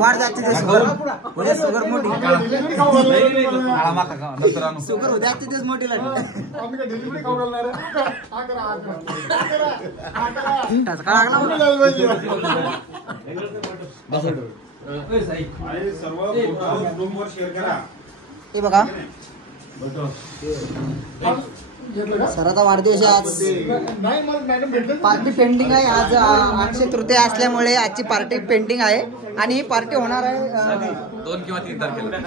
वाढ जाते ते शुगर उद्या शुगर मोठी शुगर उद्या तेच मोठी लागली हे बघा सराचा वाढदिवस आहे आज पार्टी पेंडिंग आहे आज अक्षय तृतीया असल्यामुळे आजची पार्टी पेंडिंग आहे आणि ही पार्टी होणार आहे 2 किंवा 3 तारखेला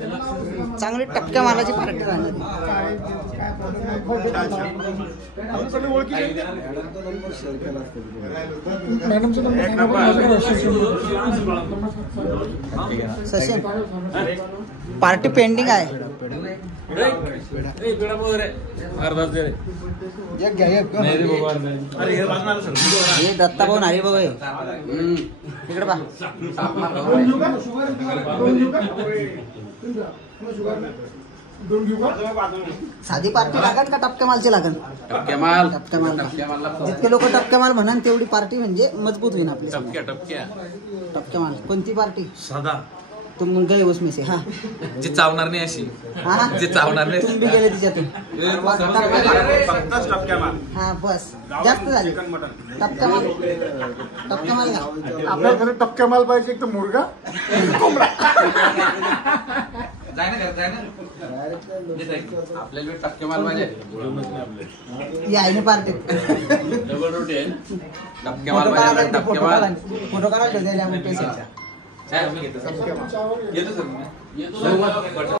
चांगली टपक्या मालाची पार्टी राहणार सचिन पार्टी पेंडिंग आहे दत्ता भाऊ नाही बघ इकडे बा साधी पार्टी लागत का टपक्या मालची लागत टपक्या माल जितके लोक टपक्या माल म्हणाल तेवढी पार्टी म्हणजे मजबूत होईल आपली टपक्या माल कोणती पार्टी साधा तुम गए उसमें से हाँ जे चावणार नाही अशी जे चावणार नाही तुम भी गेले तिच्यातून हाँ बस जास्त झाले टपक्या माल आपल्याकडे टपक्या माल पाहिजे एक तर मुर्गा आपल्याला टपक्या माल पाहिजे यायने पार्टी टपक्या माल पाहिजे टपक्या माल फोटो काढायला पैसे मी घेतो सर